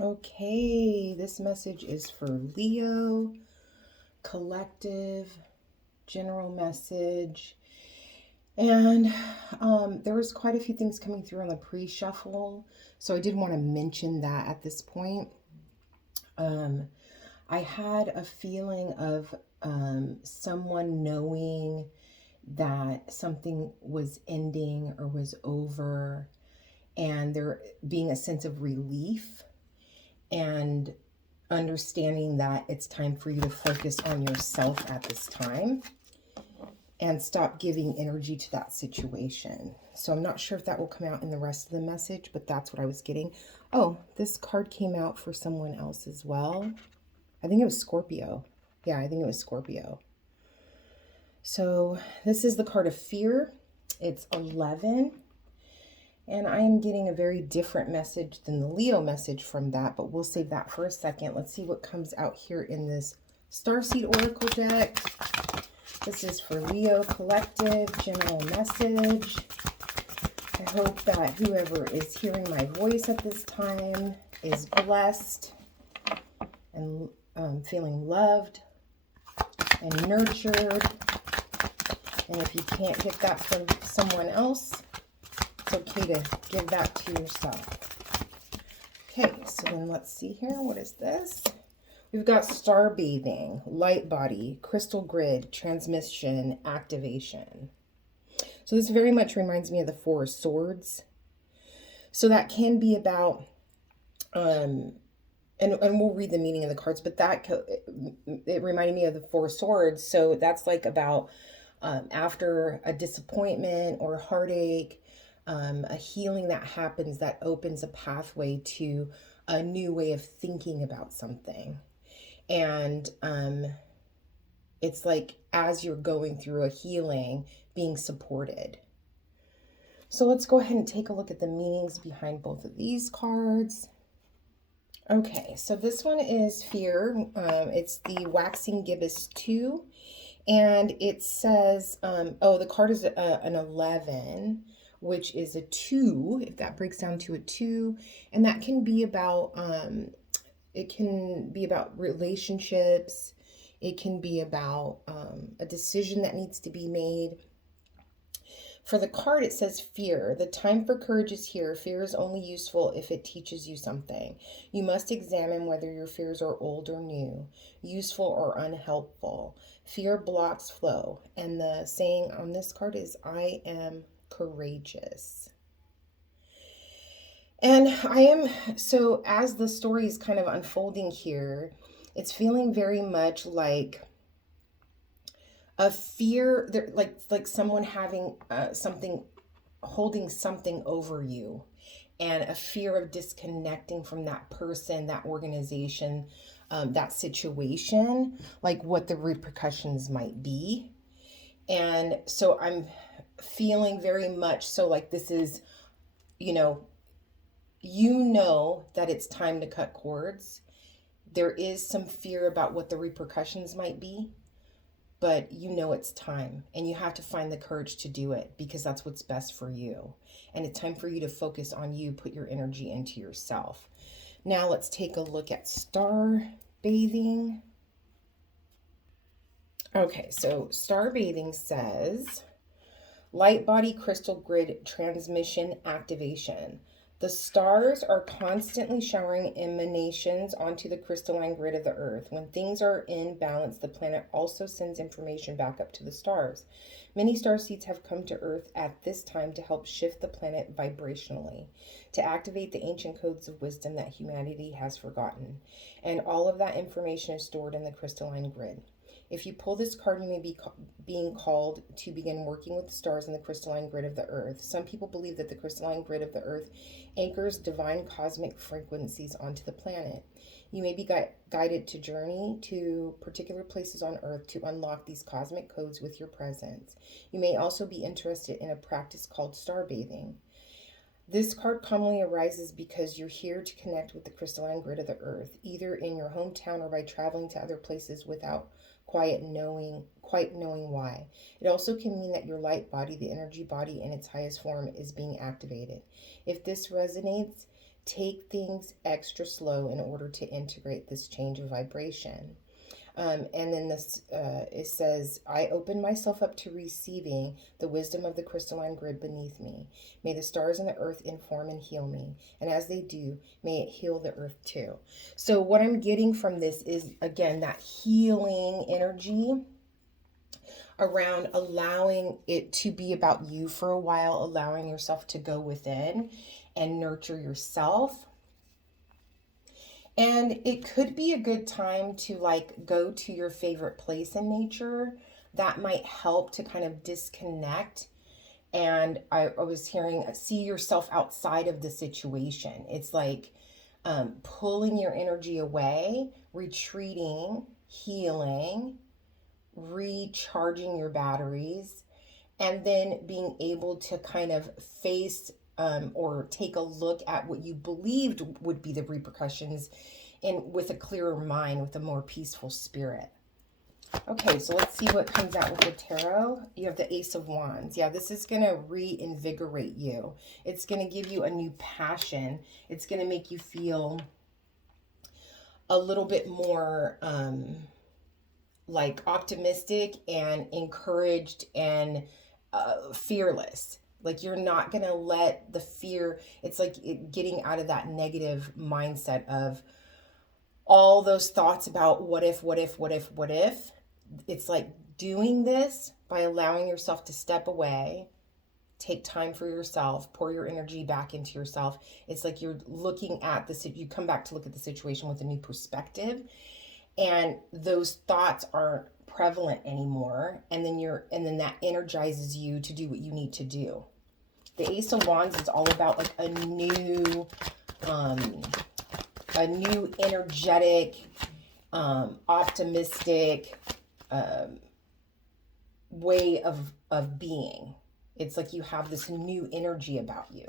Okay, this message is for Leo, collective, general message. And there was quite a few things coming through on the pre-shuffle, so I did want to mention that at this point. Um, I had a feeling of someone knowing that something was ending or was over, and there being a sense of relief and understanding that it's time for you to focus on yourself at this time and stop giving energy to that situation. So I'm not sure if that will come out in the rest of the message, but that's what I was getting. Oh, this card came out for someone else as well. I think it was Scorpio. Yeah, I think it was Scorpio. So this is the card of fear. It's 11. And I am getting a very different message than the Leo message from that, but we'll save that for a second. Let's see what comes out here in this Starseed Oracle deck. This is for Leo Collective, general message. I hope that whoever is hearing my voice at this time is blessed and feeling loved and nurtured. And if you can't get that from someone else, it's okay to give that to yourself. Okay, so then let's see here. What is this? We've got star bathing, light body, crystal grid, transmission, activation. So this very much reminds me of the Four of Swords. So that can be about, and we'll read the meaning of the cards, but it reminded me of the Four of Swords. So that's like about after a disappointment or heartache, a healing that happens that opens a pathway to a new way of thinking about something. And it's like as you're going through a healing, being supported. So let's go ahead and take a look at the meanings behind both of these cards. Okay, so this one is fear. It's the Waxing Gibbous 2. And it says, the card is an 11, which is a 2, if that breaks down to a 2. And that can be about, relationships. It can be about a decision that needs to be made. For the card, it says fear. The time for courage is here. Fear is only useful if it teaches you something. You must examine whether your fears are old or new, useful or unhelpful. Fear blocks flow. And the saying on this card is, I am courageous. And so as the story is kind of unfolding here, it's feeling very much like a fear, like someone having something, holding something over you, and a fear of disconnecting from that person, that organization, that situation, like what the repercussions might be. And so I'm feeling very much so like this is, you know that it's time to cut cords. There is some fear about what the repercussions might be, but it's time, and you have to find the courage to do it because that's what's best for you. And it's time for you to focus on you, put your energy into yourself. Now let's take a look at star bathing. Okay, so star bathing says light body crystal grid transmission activation. The stars are constantly showering emanations onto the crystalline grid of the Earth. When things are in balance, the planet also sends information back up to the stars. Many starseeds have come to Earth at this time to help shift the planet vibrationally, to activate the ancient codes of wisdom that humanity has forgotten. And all of that information is stored in the crystalline grid. If you pull this card, you may be being called to begin working with the stars in the crystalline grid of the Earth. Some people believe that the crystalline grid of the Earth anchors divine cosmic frequencies onto the planet. You may be guided to journey to particular places on Earth to unlock these cosmic codes with your presence. You may also be interested in a practice called star bathing. This card commonly arises because you're here to connect with the crystalline grid of the Earth, either in your hometown or by traveling to other places without quite knowing why. It also can mean that your light body, the energy body in its highest form, is being activated. If this resonates, Take things extra slow in order to integrate this change of vibration. And then this it says, I open myself up to receiving the wisdom of the crystalline grid beneath me. May the stars and the earth inform and heal me. And as they do, may it heal the earth too. So what I'm getting from this is, again, that healing energy around allowing it to be about you for a while, allowing yourself to go within and nurture yourself. And it could be a good time to like go to your favorite place in nature. That might help to kind of disconnect. And I was hearing, see yourself outside of the situation. It's like pulling your energy away, retreating, healing, recharging your batteries, and then being able to kind of face or take a look at what you believed would be the repercussions with a clearer mind, with a more peaceful spirit. Okay, so let's see what comes out with the tarot. You have the Ace of Wands. Yeah, this is going to reinvigorate you. It's going to give you a new passion. It's going to make you feel a little bit more like optimistic and encouraged and fearless. Like you're not going to let the fear, it's like getting out of that negative mindset of all those thoughts about what if. It's like doing this by allowing yourself to step away, take time for yourself, pour your energy back into yourself. It's like you're looking at you come back to look at the situation with a new perspective, and those thoughts aren't prevalent anymore. And then that energizes you to do what you need to do. The Ace of Wands is all about like a new energetic, optimistic way of being. It's like you have this new energy about you.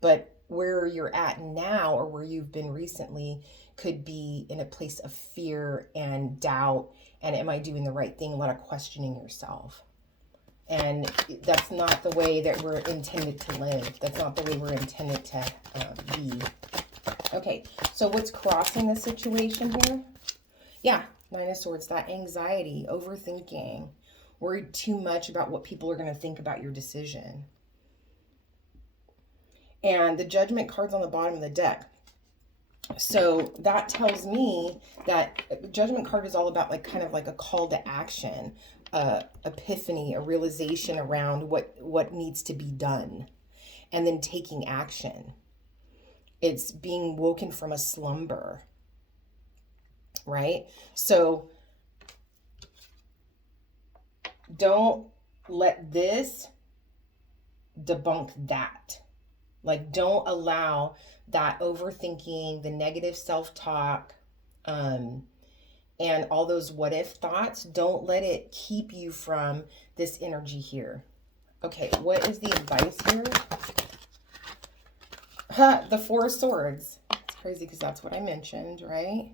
But where you're at now, or where you've been recently, could be in a place of fear and doubt, and am I doing the right thing? A lot of questioning yourself. And that's not the way that we're intended to live. That's not the way we're intended to be. Okay, so what's crossing the situation here? Yeah, Nine of Swords, that anxiety, overthinking, worried too much about what people are going to think about your decision. And the Judgment card's on the bottom of the deck. So that tells me that the Judgment card is all about like kind of like a call to action, epiphany, a realization around what needs to be done, and then taking action. It's being woken from a slumber, right? So don't let this debunk that. Like, don't allow that overthinking, the negative self-talk, and all those what if thoughts, don't let it keep you from this energy here. Okay, what is the advice here? The Four of Swords. It's crazy because that's what I mentioned, right?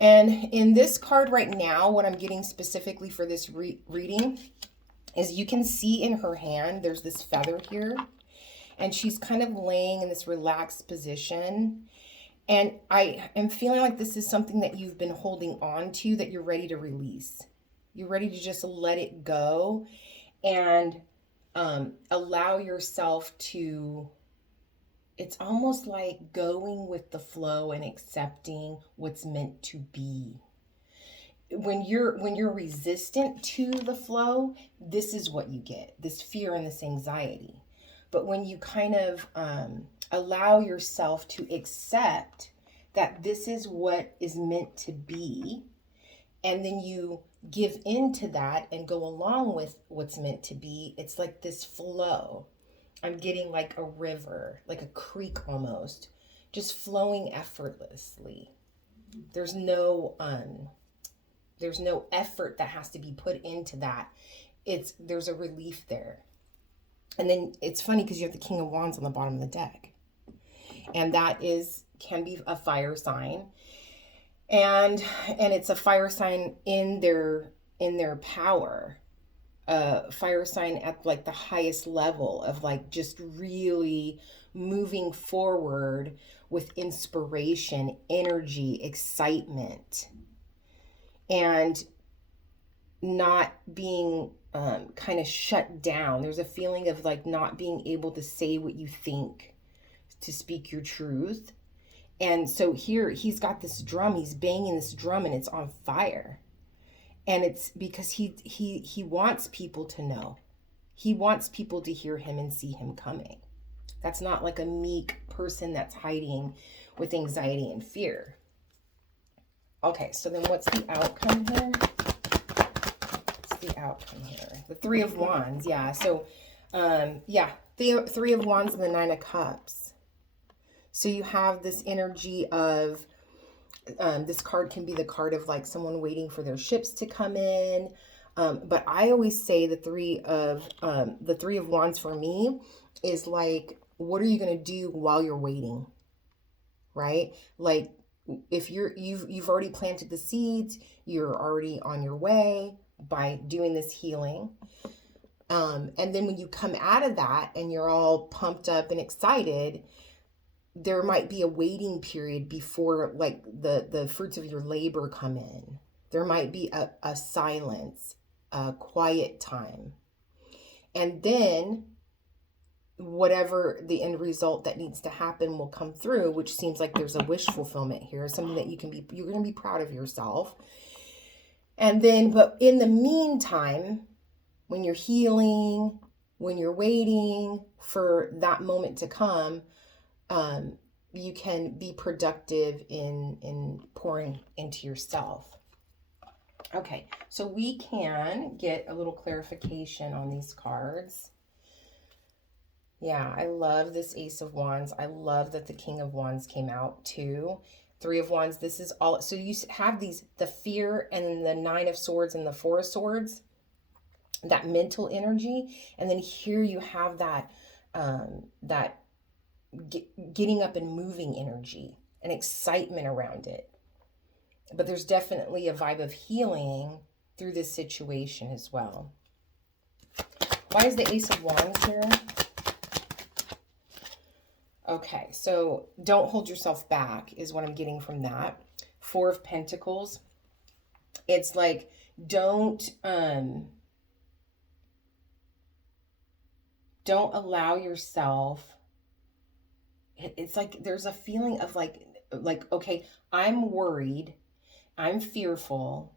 And in this card right now, what I'm getting specifically for this reading is you can see in her hand, there's this feather here. And she's kind of laying in this relaxed position. And I am feeling like this is something that you've been holding on to, that you're ready to release. You're ready to just let it go and allow yourself to, it's almost like going with the flow and accepting what's meant to be. When you're resistant to the flow, this is what you get, this fear and this anxiety. But when you kind of allow yourself to accept that this is what is meant to be, and then you give into that and go along with what's meant to be, it's like this flow. I'm getting like a river, like a creek almost, just flowing effortlessly. There's no effort that has to be put into that. There's a relief there. And then it's funny because you have the King of Wands on the bottom of the deck. And that can be a fire sign. And it's a fire sign in their power. a fire sign at like the highest level of like just really moving forward with inspiration, energy, excitement, and not being kind of shut down. There's a feeling of like not being able to say what you think, to speak your truth. And so here he's got this drum, he's banging this drum and it's on fire. And it's because he wants people to know. He wants people to hear him and see him coming. That's not like a meek person that's hiding with anxiety and fear. Okay, so then what's the outcome here? What's the outcome here? The Three of Wands, yeah. So, the Three of Wands and the Nine of Cups. So you have this energy of, this card can be the card of like someone waiting for their ships to come in. But I always say the Three of Wands for me is like, what are you going to do while you're waiting? Right? Like if you've already planted the seeds, you're already on your way by doing this healing. And then when you come out of that and you're all pumped up and excited, there might be a waiting period before like the fruits of your labor come in. There might be a silence, a quiet time. And then whatever the end result that needs to happen will come through, which seems like there's a wish fulfillment here, something that you're going to be proud of yourself. And then, but in the meantime, when you're healing, when you're waiting for that moment to come, you can be productive in pouring into yourself. Okay, so we can get a little clarification on these cards. Yeah, I love this Ace of Wands. I love that the King of Wands came out too. Three of Wands, this is all, so you have these, the fear and the Nine of Swords and the Four of Swords, that mental energy. And then here you have that, getting up and moving energy and excitement around it. But there's definitely a vibe of healing through this situation as well. Why is the Ace of Wands here? Okay, so don't hold yourself back is what I'm getting from that. Four of Pentacles. It's like, don't allow yourself. It's like there's a feeling of like, okay, I'm worried, I'm fearful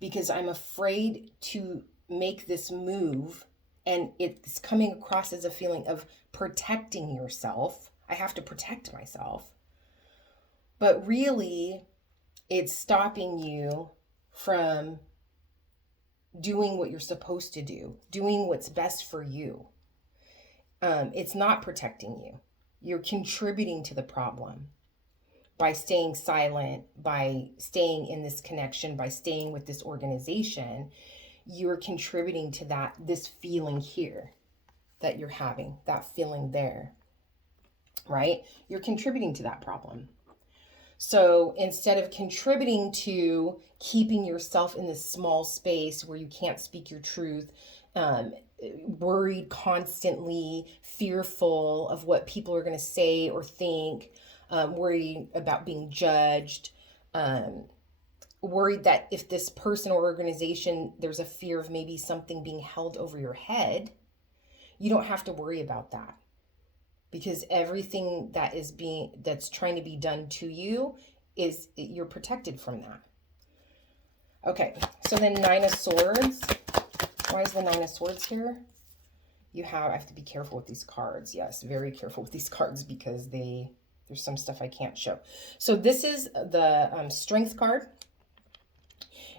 because I'm afraid to make this move, and it's coming across as a feeling of protecting yourself. I have to protect myself. But really, it's stopping you from doing what you're supposed to do, doing what's best for you. It's not protecting you. You're contributing to the problem by staying silent, by staying in this connection, by staying with this organization. You're contributing to this feeling here that you're having, that feeling there, right? You're contributing to that problem. So instead of contributing to keeping yourself in this small space where you can't speak your truth, worried constantly, fearful of what people are going to say or think, worried about being judged, worried that if this person or organization, there's a fear of maybe something being held over your head, you don't have to worry about that, because everything that's trying to be done to you you're protected from that. Okay, so then Nine of Swords. Why is the Nine of Swords here? I have to be careful with these cards. Yes, very careful with these cards because there's some stuff I can't show. So this is the Strength card.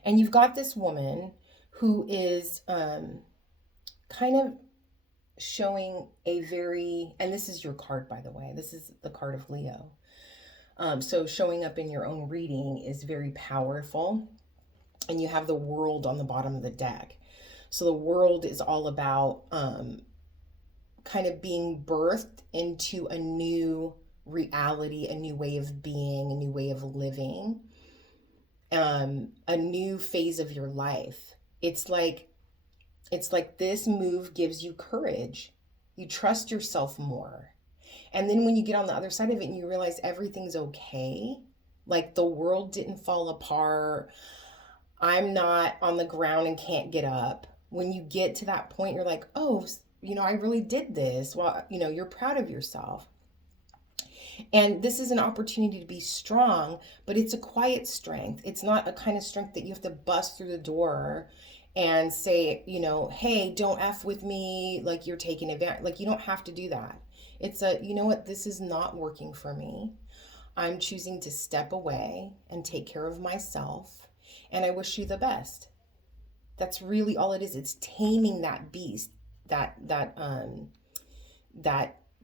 And you've got this woman who is kind of showing a very, and this is your card, by the way. This is the card of Leo. So showing up in your own reading is very powerful. And you have the World on the bottom of the deck. So the World is all about kind of being birthed into a new reality, a new way of being, a new way of living, a new phase of your life. It's like It's like this move gives you courage. You trust yourself more. And then when you get on the other side of it and you realize everything's okay, like the world didn't fall apart, I'm not on the ground and can't get up. When you get to that point, you're like, oh, I really did this. Well, you're proud of yourself. And this is an opportunity to be strong, but it's a quiet strength. It's not a kind of strength that you have to bust through the door and say, hey, don't F with me, like you're taking advantage. Like, you don't have to do that. It's you know what, this is not working for me. I'm choosing to step away and take care of myself. And I wish you the best. That's really all it is. It's taming that beast, that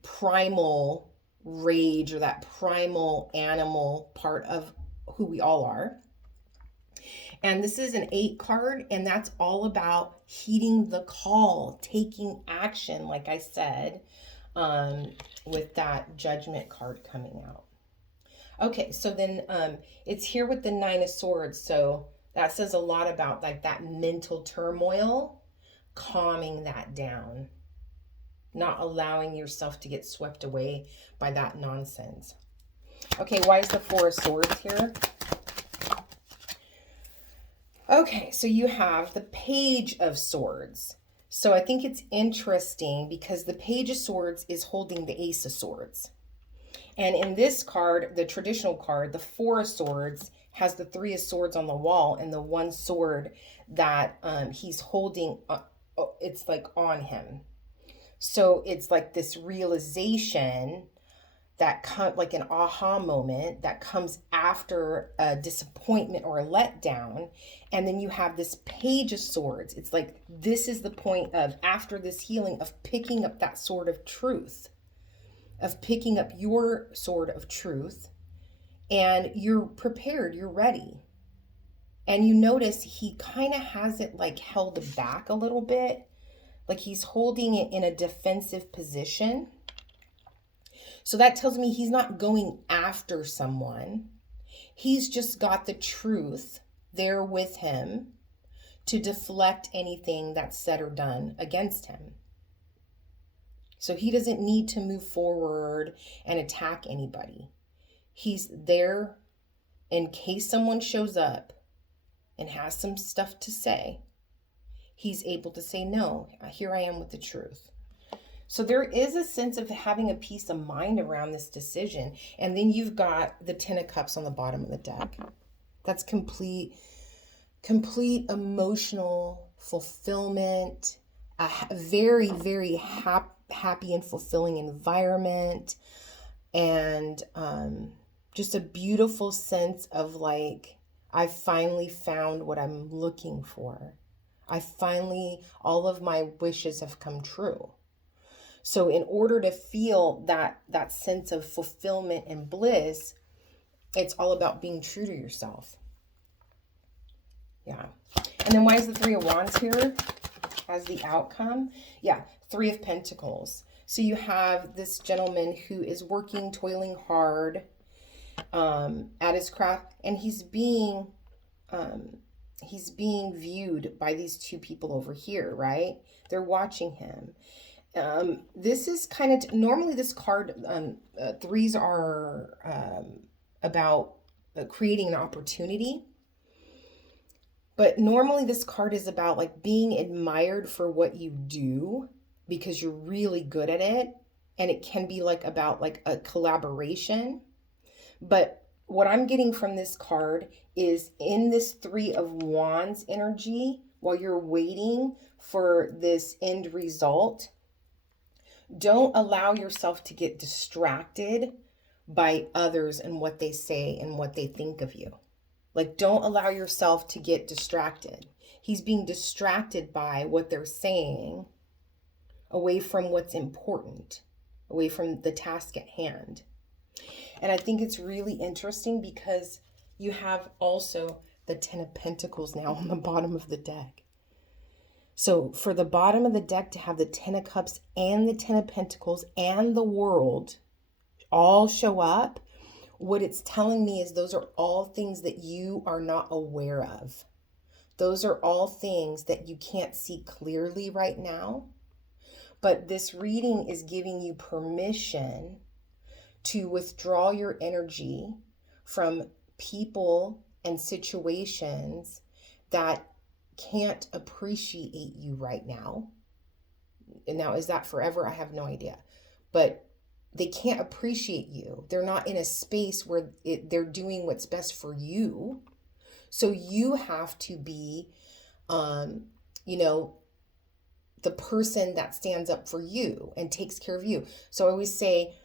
primal rage, or that primal animal part of who we all are. And this is an 8 card, and that's all about heeding the call, taking action, like I said, with that Judgment card coming out. Okay, so then it's here with the 9 of Swords. So that says a lot about like that mental turmoil, calming that down, not allowing yourself to get swept away by that nonsense. Okay, why is the 4 of Swords here? Okay, so you have the Page of Swords. So I think it's interesting because the Page of Swords is holding the Ace of Swords. And in this card, the traditional card, the 4 of Swords has the 3 of Swords on the wall, and the 1 sword that he's holding, it's like on him. So it's like this realization that like an aha moment that comes after a disappointment or a letdown. And then you have this Page of Swords. It's like, this is the point of, after this healing, of picking up that sword of truth, of picking up your sword of truth, and you're prepared, you're ready. And you notice he kind of has it like held back a little bit, like he's holding it in a defensive position. So that tells me he's not going after someone. He's just got the truth there with him to deflect anything that's said or done against him. So he doesn't need to move forward and attack anybody. He's there in case someone shows up and has some stuff to say. He's able to say, no, here I am with the truth. So there is a sense of having a peace of mind around this decision. And then you've got the 10 of Cups on the bottom of the deck. That's complete emotional fulfillment, a very, very happy and fulfilling environment, and just a beautiful sense of like, I finally found what I'm looking for. All of my wishes have come true. So in order to feel that sense of fulfillment and bliss, it's all about being true to yourself. Yeah. And then why is the 3 of Wands here as the outcome? Yeah, 3 of Pentacles. So you have this gentleman who is working, toiling hard at his craft, and he's being viewed by these 2 people over here, right? They're watching him. This is kind of, normally this card, 3s are about creating an opportunity. But normally this card is about like being admired for what you do because you're really good at it. And it can be like about like a collaboration. But what I'm getting from this card is, in this 3 of Wands energy, while you're waiting for this end result, don't allow yourself to get distracted by others and what they say and what they think of you. Like, don't allow yourself to get distracted. He's being distracted by what they're saying, away from what's important, away from the task at hand. And I think it's really interesting because you have also the 10 of Pentacles now on the bottom of the deck. So for the bottom of the deck to have the 10 of Cups and the 10 of Pentacles and the World all show up, what it's telling me is those are all things that you are not aware of. Those are all things that you can't see clearly right now. But this reading is giving you permission to withdraw your energy from people and situations that can't appreciate you right now. And now, is that forever? I have no idea. But they can't appreciate you. They're not in a space where they're doing what's best for you. So you have to be, you know, the person that stands up for you and takes care of you. So I always say,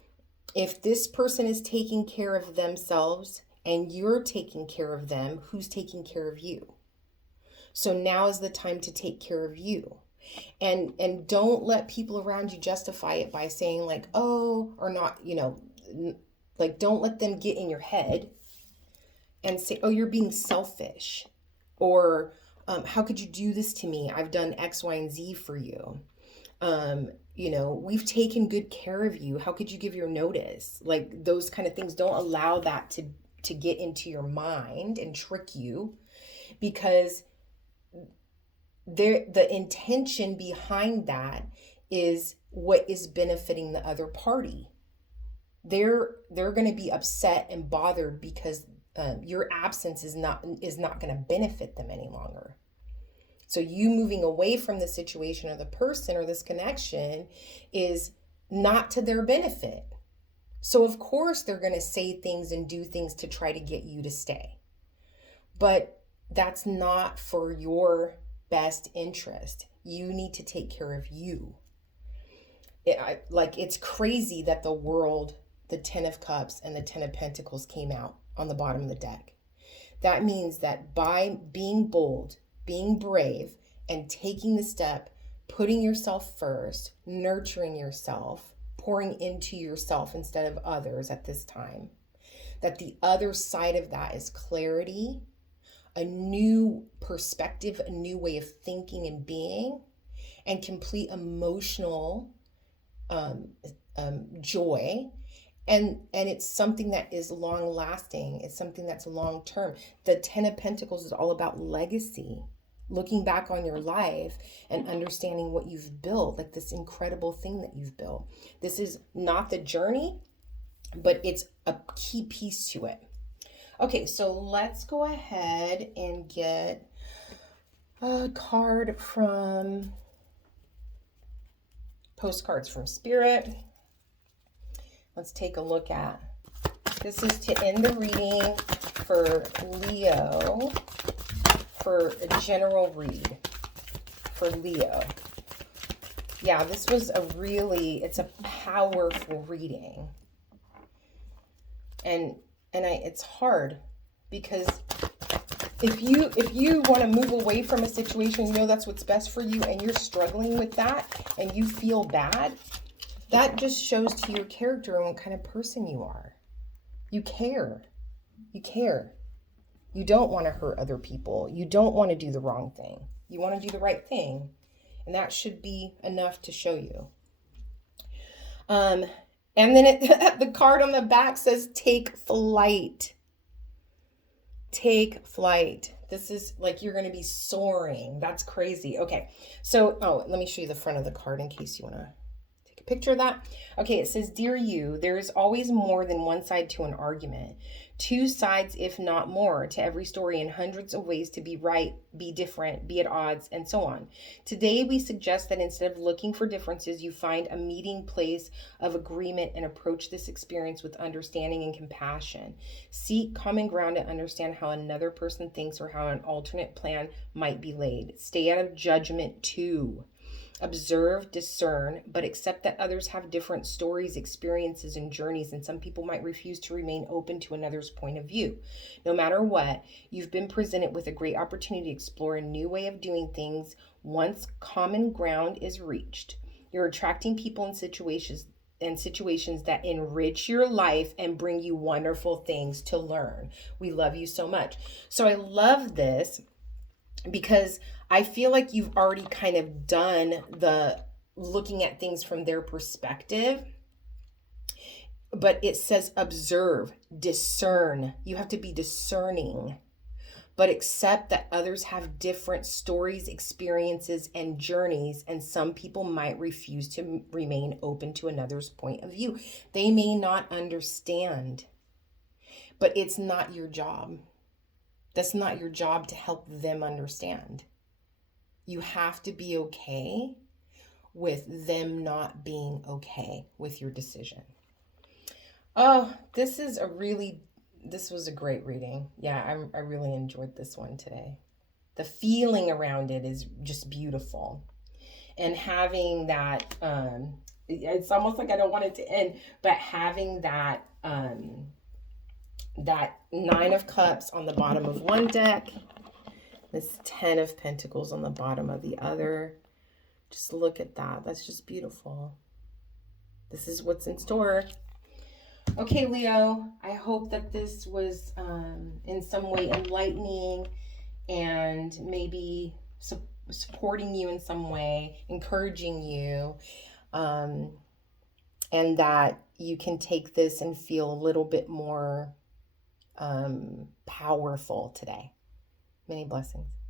if this person is taking care of themselves and you're taking care of them, who's taking care of you? So now is the time to take care of you. And don't let people around you justify it by saying like, oh, or not, you know, like don't let them get in your head and say, oh, you're being selfish, or how could you do this to me? I've done X, Y, and Z for you. You know, we've taken good care of you. How could you give your notice? Like those kind of things. Don't allow that to get into your mind and trick you, because the intention behind that is what is benefiting the other party. They're going to be upset and bothered because your absence is not going to benefit them any longer. So you moving away from the situation or the person or this connection is not to their benefit. So of course they're going to say things and do things to try to get you to stay. But that's not for your best interest. You need to take care of you. It's crazy that the world, the 10 of Cups and the 10 of Pentacles came out on the bottom of the deck. That means that by being bold, being brave, and taking the step, putting yourself first, nurturing yourself, pouring into yourself instead of others at this time, that the other side of that is clarity, a new perspective, a new way of thinking and being, and complete emotional joy. And it's something that is long lasting. It's something that's long term. The 10 of Pentacles is all about legacy, looking back on your life and understanding what you've built, like this incredible thing that you've built. This is not the journey, but it's a key piece to it. Okay, so let's go ahead and get a card from Postcards from Spirit. Let's take a look at. This is to end the reading for Leo, for a general read for Leo. Yeah, this was it's a powerful reading. And it's hard because if you want to move away from a situation, you know that's what's best for you, and you're struggling with that and you feel bad, that just shows to your character and what kind of person you are. You care. You care. You don't want to hurt other people. You don't want to do the wrong thing. You want to do the right thing. And that should be enough to show you. And then the card on the back says, take flight. Take flight. This is like you're going to be soaring. That's crazy. Okay. So, let me show you the front of the card in case you want to take a picture of that. Okay. It says, dear you, there is always more than one side to an argument. Two sides, if not more, to every story, and hundreds of ways to be right, be different, be at odds, and so on. Today, we suggest that instead of looking for differences, you find a meeting place of agreement and approach this experience with understanding and compassion. Seek common ground and understand how another person thinks or how an alternate plan might be laid. Stay out of judgment too. Observe, discern, but accept that others have different stories, experiences, and journeys, and some people might refuse to remain open to another's point of view. No matter what, you've been presented with a great opportunity to explore a new way of doing things once common ground is reached. You're attracting people and situations that enrich your life and bring you wonderful things to learn. We love you so much. So I love this because I feel like you've already kind of done the looking at things from their perspective, but it says observe, discern. You have to be discerning. but accept that others have different stories, experiences, and journeys, and some people might refuse to remain open to another's point of view. They may not understand, but it's not your job. That's not your job to help them understand. You have to be okay with them not being okay with your decision. Oh, this was a great reading. Yeah, I really enjoyed this one today. The feeling around it is just beautiful. And having that, it's almost like I don't want it to end, but having that Nine of Cups on the bottom of one deck, this Ten of Pentacles on the bottom of the other. Just look at that. That's just beautiful. This is what's in store. Okay, Leo, I hope that this was in some way enlightening and maybe supporting you in some way, encouraging you, and that you can take this and feel a little bit more powerful today. Many blessings.